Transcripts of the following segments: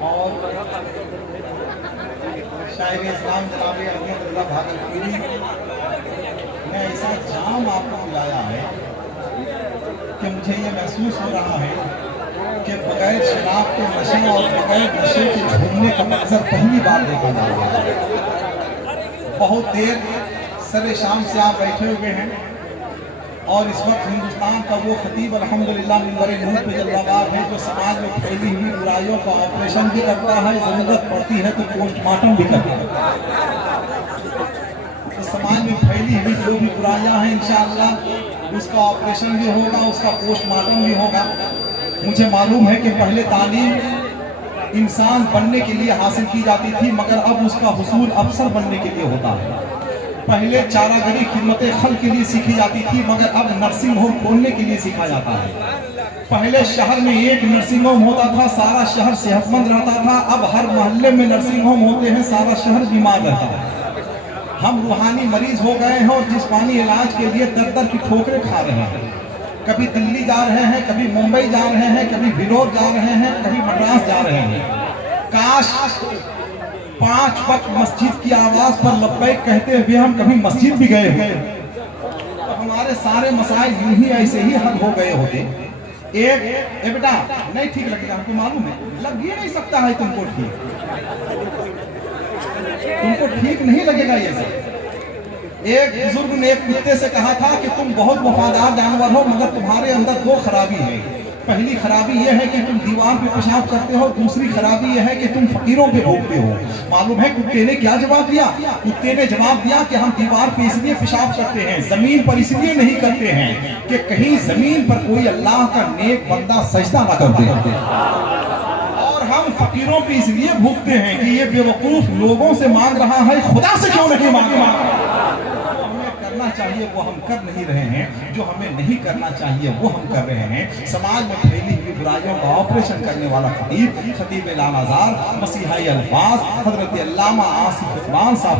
और शायर इस्लाम जनाब अहमदुल्लाह भागलपुरी ने ऐसा जाम आपको बुलाया है कि मुझे ये महसूस हो रहा है कि बगैर शराब के नशे और बगैर नशे के झूमने का मंजर पहली बार देखा जा रहा है। बहुत देर सरे शाम से आप बैठे हुए हैं और इस वक्त हिंदुस्तान का वो खतीब अल्हम्दुलिल्लाह मिंबर नूर पे जल्लाबाद है जो समाज में फैली हुई बुराइयों का ऑपरेशन भी करता है, जरूरत पड़ती है तो पोस्टमार्टम भी करता है। तो समाज में फैली हुई जो भी बुराइयां हैं इंशाअल्लाह उसका ऑपरेशन भी होगा, उसका पोस्टमार्टम भी होगा। मुझे मालूम है कि पहले तालीम इंसान बनने के लिए हासिल की जाती थी, मगर अब उसका हुसूल अफसर बनने के लिए होता है। पहले चारागरी खिदमत खल के लिए सीखी जाती थी, मगर अब नर्सिंग होम खोलने के लिए सीखा जाता है। पहले शहर में एक नर्सिंग होम होता था, सारा शहर सेहतमंद रहता था। अब हर मोहल्ले में नर्सिंग होम होते हैं, सारा शहर बीमार रहता है। हम रूहानी मरीज हो गए हैं और जिस्मानी इलाज के लिए दर दर की ठोकरें खा रहे हैं। कभी दिल्ली जा रहे हैं, कभी मुंबई जा रहे हैं, कभी विनोद जा रहे हैं, कभी मद्रास जा रहे हैं। काश 5 वक्त मस्जिद की आवाज पर लब्बैक कहते हुए हम कभी मस्जिद भी गए हैं तो हमारे सारे मसाइल यूं ही ऐसे ही हल हो गए होते। एक बेटा नहीं ठीक लगेगा, हमको मालूम है, लग ही नहीं सकता है तुमको ठीक नहीं लगेगा ये सब। एक बुजुर्ग ने एक कुत्ते से कहा था कि तुम बहुत वफादार जानवर हो, मगर तुम्हारे अंदर 2 खराबी है। पहली खराबी यह है कि तुम दीवार पे पेशाब करते हो, दूसरी खराबी यह है कि तुम फकीरों पे भोगते हो। मालूम है कुत्ते ने क्या जवाब दिया? कुत्ते ने जवाब दिया कि हम दीवार पे इसलिए पेशाब करते हैं, जमीन पर इसलिए नहीं करते हैं कि कहीं जमीन पर कोई अल्लाह का नेक बंदा सजदा ना कर दे। और हम फकीरों पे इसलिए भूखते हैं कि ये बेवकूफ लोगों से मांग रहा है, खुदा से क्यों नहीं मांगना? चाहिए वो हम कर नहीं रहे हैं, जो हमें नहीं करना चाहिए वो हम कर रहे हैं। समाज में फैली हुई बुराइयों का ऑपरेशन करने वाला खतीब लानाजार मसीहाई अल्फाज हजरत अल्लामा आसिफ इकबाल साहब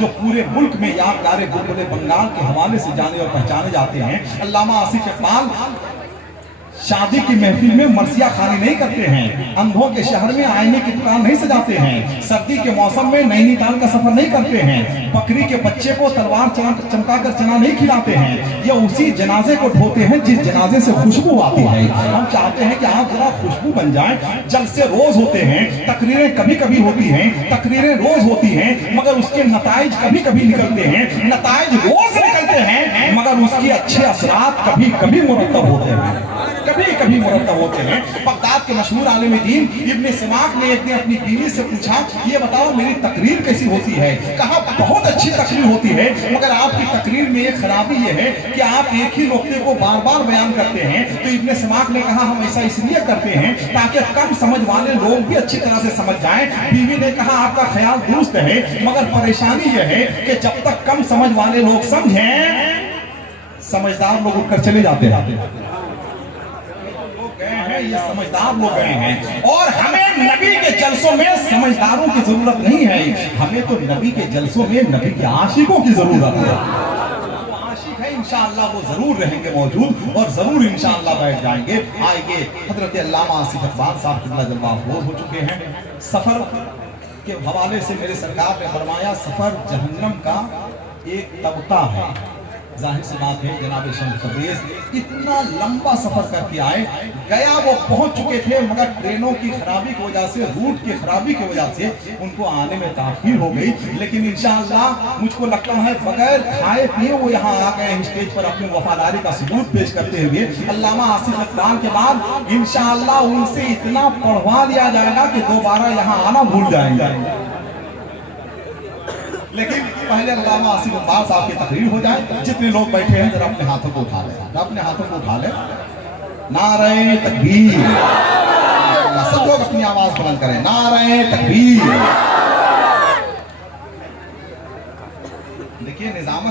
जो पूरे मुल्क में यादगार बुलबुल बंगाल के हवाले से जाने और पहचाने जाते हैं। अल्लामा आसिफ इकबाल शादी की महफिल में मर्सिया खाली नहीं करते हैं, अंधों के शहर में आईने की दुकान नहीं सजाते हैं, सर्दी के मौसम में नैनीताल का सफर नहीं करते हैं, बकरी के बच्चे को तलवार चमकाकर चना नहीं खिलाते हैं, या उसी जनाजे को ढोते हैं जिस जनाजे से खुशबू आती है। हम चाहते हैं कि आप जरा खुशबू बन जाएं। जलसे रोज होते हैं, तकरीरें कभी कभी होती हैं, तकरीरें रोज होती हैं, मगर उसके नताइज कभी कभी निकलते हैं। नताइज रोज निकलते हैं, मगर उसके अच्छे असरात कभी कभी मुरतब होते हैं, कभी कभी मुरतब होते हैं। बगदाद के मशहूर आलिम दीन इब्ने सिमाक ने एक दिन अपनी बीवी से पूछा, ये बताओ मेरी तकरीर कैसी होती है? कहा बहुत अच्छी तकरीर होती है, मगर आपकी तकरीर में एक खराबी ये है कि आप एक ही नुक्ते को बार बार बयान करते हैं। तो इब्ने सिमाक ने कहा हम ऐसा इसलिए करते हैं ताकि कम समझ वाले लोग भी अच्छी तरह से समझ जाएं। बीवी ने कहा आपका ख्याल दुरुस्त है, मगर परेशानी यह है कि जब तक कम समझ वाले लोग समझें, समझदार लोग उठकर चले जाते हैं। ये समझदार लोग गए हैं और हमें नबी के जलसों में समझदारों की जरूरत नहीं है, हमें तो नबी के जलसों में नबी के आशिकों की जरूरत है। वो आशिक है इंशाअल्लाह वो जरूर रहेंगे मौजूद और जरूर इंशाअल्लाह बैठ जाएंगे, आएंगे। हजरत अल्लामा आसिफ इकबाल साहब कितना जल्द हो चुके हैं। सफर के हवाले से मेरे सरकार ने फरमाया सफर जहन्नम का एक तबका है। जाहिर सी बात है जनाब शम्स तब्रेज़ इतना लंबा सफर करके आए, गया वो पहुंच चुके थे, मगर ट्रेनों की खराबी की वजह से, रूट की खराबी की वजह से उनको आने में ताखीर हो गई। लेकिन इंशाअल्लाह मुझको लगता है बगैर खाए पिए वो यहाँ आ गए स्टेज पर अपनी वफादारी का सबूत पेश करते हुए। अल्लामा आसिफ इकबाल के बाद इंशाअल्लाह उनसे इतना पढ़वा दिया जाएगा कि दोबारा यहाँ आना भूल जाएंगे। लेकिन पहले अल्लामा आसिफ इकबाल साहब की तकरीर हो जाए। जितने लोग बैठे हैं जरा अपने हाथों को उठा लें, अपने हाथों को उठा लें। नारे तकबीर, सब लोग अपनी आवाज बुलंद करें, नारे तकबीर। देखिए निजाम